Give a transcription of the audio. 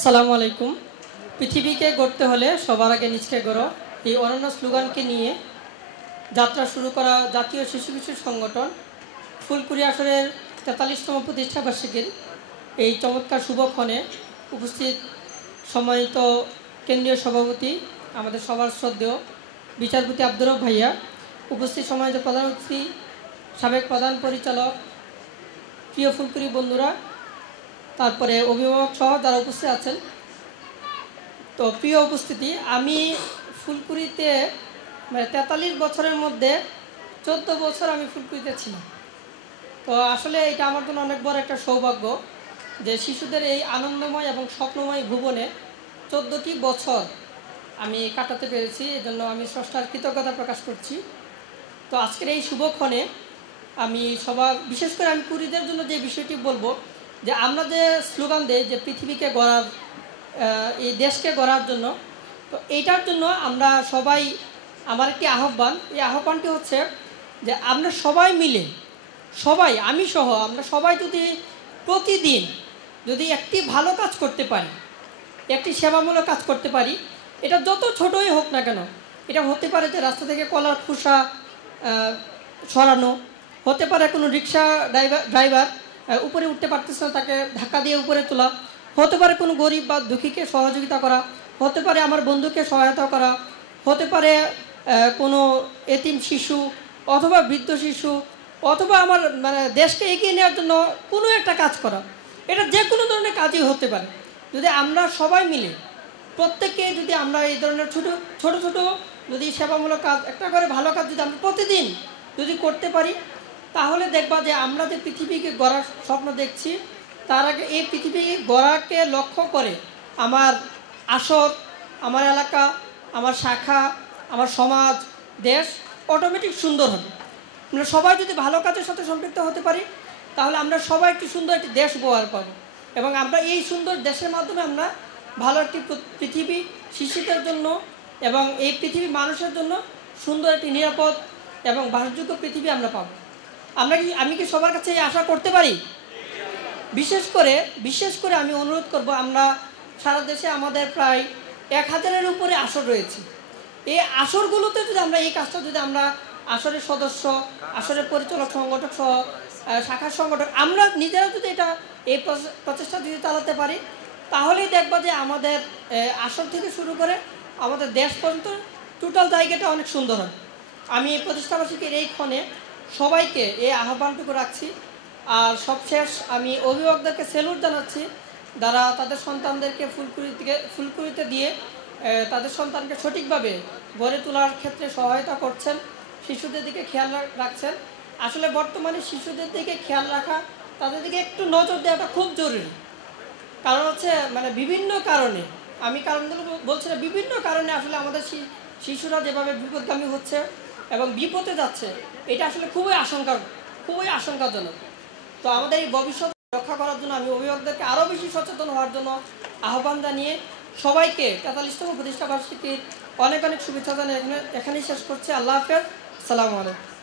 আসসালামু আলাইকুম। পৃথিবীকে গড়তে হলে সবার আগে নিজকে গড়ো। এই অনন্য স্লোগানকে নিয়ে যাত্রা শুরু করা জাতীয় শিশু কিশোর সংগঠন ফুলকুড়ি আসরের তেতাল্লিশতম প্রতিষ্ঠাবার্ষিকীর এই চমৎকার শুভক্ষণে উপস্থিত সম্মানিত কেন্দ্রীয় সভাপতি, আমাদের সবার শ্রদ্ধেয় বিচারপতি আব্দুর ভাইয়া, উপস্থিত সম্মানিত প্রধান অতিথি, সাবেক প্রধান পরিচালক, প্রিয় ফুলকুড়ি বন্ধুরা তারপরে অভিভাবক সহ যারা উপস্থিত আছেন, তো প্রিয় উপস্থিতি, আমি ফুলকুড়িতে মানে তেতাল্লিশ বছরের মধ্যে চোদ্দ বছর আমি ফুলকুড়িতে ছিলাম। তো আসলে এটা আমার জন্য অনেক বড় একটা সৌভাগ্য যে শিশুদের এই আনন্দময় এবং স্বপ্নময় ভুবনে চোদ্দোটি বছর আমি কাটাতে পেরেছি এই জন্য আমি স্রষ্টার কৃতজ্ঞতা প্রকাশ করছি। তো আজকের এই শুভক্ষণে আমি সবার, বিশেষ করে আমি পুরীদের জন্য যে বিষয়টি বলব যে আমরা যে স্লোগান দেই যে পৃথিবীকে গড়ার এই দেশকে গড়ার জন্য, তো এইটার জন্য আমরা সবাই, আমার একটি আহ্বান, এই আহ্বানটি হচ্ছে যে আমরা সবাই মিলে, সবাই, আমি সহ, আমরা সবাই যদি প্রতিদিন যদি একটি ভালো কাজ করতে পারি, একটি সেবামূলক কাজ করতে পারি, এটা যত ছোটই হোক না কেন, এটা হতে পারে যে রাস্তা থেকে কলার খোসা সরানো, হতে পারে কোনো রিক্সা ড্রাইভার ড্রাইভার উপরে উঠতে পারতেছে না, তাকে ধাক্কা দিয়ে উপরে তোলা। হতে পারে কোনো গরিব বা দুঃখীকে সহযোগিতা করা, হতে পারে আমার বন্ধুকে সহায়তা করা, হতে পারে কোনো এতিম শিশু অথবা বৃদ্ধ শিশু অথবা আমার মানে দেশকে এগিয়ে নেওয়ার জন্য কোনো একটা কাজ করা। এটা যে কোনো ধরনের কাজই হতে পারে। যদি আমরা সবাই মিলে, প্রত্যেককে যদি আমরা এই ধরনের ছোটো ছোটো, ছোট যদি সেবামূলক কাজ, একটা করে ভালো কাজ যদি আমরা প্রতিদিন যদি করতে পারি তাহলে দেখবা যে আমরা যে পৃথিবীকে গড়ার স্বপ্ন দেখছি, তার আগে এই পৃথিবীকে গড়াকে লক্ষ্য করে আমার আসর, আমার এলাকা, আমার শাখা, আমার সমাজ, দেশ অটোমেটিক সুন্দর হবে। আমরা সবাই যদি ভালো কাজের সাথে সম্পৃক্ত হতে পারি, তাহলে আমরা সবাই একটি সুন্দর একটি দেশ উপহার পাবো। এবং আমরা এই সুন্দর দেশের মাধ্যমে আমরা ভালো একটি পৃথিবী শিশুদের জন্য এবং এই পৃথিবী মানুষের জন্য সুন্দর একটি নিরাপদ এবং বাসযোগ্য পৃথিবী আমরা পাবো। আমরা কি, আমি কি সবার কাছে এই আশা করতে পারি? বিশেষ করে বিশেষ করে আমি অনুরোধ করব, আমরা সারা দেশে আমাদের প্রায় এক হাজারের উপরে আসর রয়েছে। এই আসরগুলোতে যদি আমরা, এই কাজটা যদি আমরা আসরের সদস্য, আসরের পরিচালক সংগঠক সহ শাখার সংগঠক, আমরা নিজেরা যদি এটা, এই প্রচে- প্রচেষ্টা যদি চালাতে পারি, তাহলেই দেখবা যে আমাদের আসর থেকে শুরু করে আমাদের দেশ পর্যন্ত টোটাল জায়গাটা অনেক সুন্দর হয়। আমি এই প্রতিষ্ঠাবার্ষিকীর এই ক্ষণে সবাইকে এই আহ্বানটুকু রাখছি। আর সবশেষ আমি অভিভাবকদেরকে সেলুট জানাচ্ছি, যারা তাদের সন্তানদেরকে ফুলকুড়ি থেকে ফুলকুড়িতে দিয়ে তাদের সন্তানকে সঠিকভাবে গড়ে তোলার ক্ষেত্রে সহায়তা করছেন, শিশুদের দিকে খেয়াল রাখছেন। আসলে বর্তমানে শিশুদের দিকে খেয়াল রাখা, তাদের দিকে একটু নজর দেওয়াটা খুব জরুরি। কারণ হচ্ছে মানে বিভিন্ন কারণে, আমি কারণগুলো বল- বলছি বিভিন্ন কারণে আসলে আমাদের শিশুরা যেভাবে বিপদগামী হচ্ছে এবং বিপথে যাচ্ছে, এটা আসলে খুবই আশঙ্কা, খুবই আশঙ্কাজনক। তো আমাদের এই ভবিষ্যৎ রক্ষা করার জন্য আমি অভিভাবকদেরকে আরও বেশি সচেতন হওয়ার জন্য আহ্বান জানিয়ে সবাইকে তেতাল্লিশতম প্রতিষ্ঠাবার্ষিকীর অনেক অনেক শুভেচ্ছা জানিয়ে এখানে এখানেই শেষ করছি। আল্লাহ হাফেজ। সালামু আলাইকুম।